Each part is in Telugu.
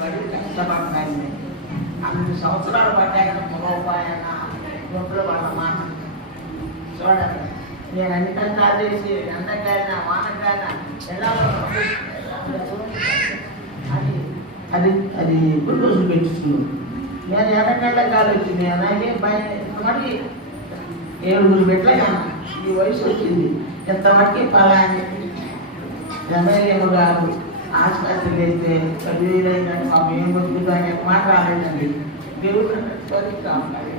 బడి కష్టపడ్డాను. అన్ని సంవత్సరాలు పడ్డాక రూపాయన నొప్పులు వాళ్ళ మాట చూడండి. నేను అన్ని కష్టాలు చేసి ఎండకాయన వానకాయన ఎలాగో అది అది అది కొన్ని రోజులు పెట్టుకున్నాను. నేను ఎర్రగడ్డ కాలు వచ్చింది అలాగే మరి 7 పెట్టలేక ఈ వయసు వచ్చింది. ఎంతమట్టి పలాని ఎమ్మెల్యే గారు ఆసుపత్రి వేస్తే 10,000 అయినట్టు మాకు ఏం బతుకుతా అనే మాట రాలేదండి. దేవుడు కావాలి.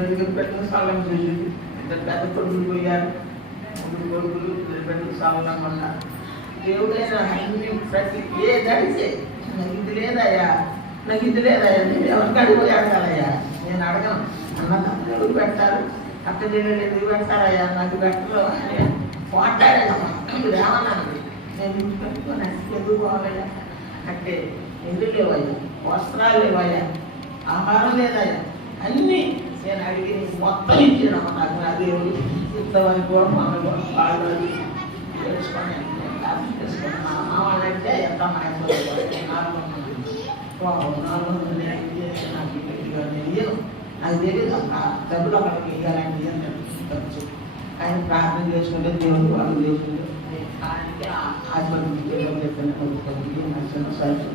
7 పెట్టిన స్థలం చూసి 2 పెద్ద కొడుకులు పోయారు. 3 కొడుకులు 2 పెట్టిన స్థలం ఉన్నారు. దేవుడైనా అన్ని ప్రతి ఏది అడిగితే నాకు ఇది లేదయ్యా, నాకు ఇది లేదయ్యా, నేను ఎవరికి అడిగిపోయి అడగాలయ్యా. నేను అడగను. అన్న తమ్ముడు ఎవరు పెడతారు, అక్క చెల్లెలు ఎందుకు పెడతారయ్యా, నాకు పెట్టరు అని మాట్లాడాను. మీరు ఏమన్నాను, నేను ఇంటి పెట్టుకొని ఎందుకు పోవాలయ్యా అంటే ఎందుకు లేవయ్యా, వస్త్రాలు లేవయ్యా, ఆహారం లేదయ్యా, అన్నీ నేను అడిగి మొత్తం ఇచ్చానమ్మ. నాకు నా దేవుడు ఇంతవరకు కూడా మన వాళ్ళు తెలుసుకొని మా అమ్మ వాళ్ళంటే ఎంత మనసు నాకు తెలియదు డబ్బులు అక్కడికి ఇవ్వాలని ఖర్చు. ఆయన ప్రార్థన చేసుకుంటే దేవుడు వాళ్ళు చేసుకుంటే ఆయనకి ఆశీర్వదించి చెప్పిన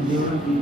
దేవుడికి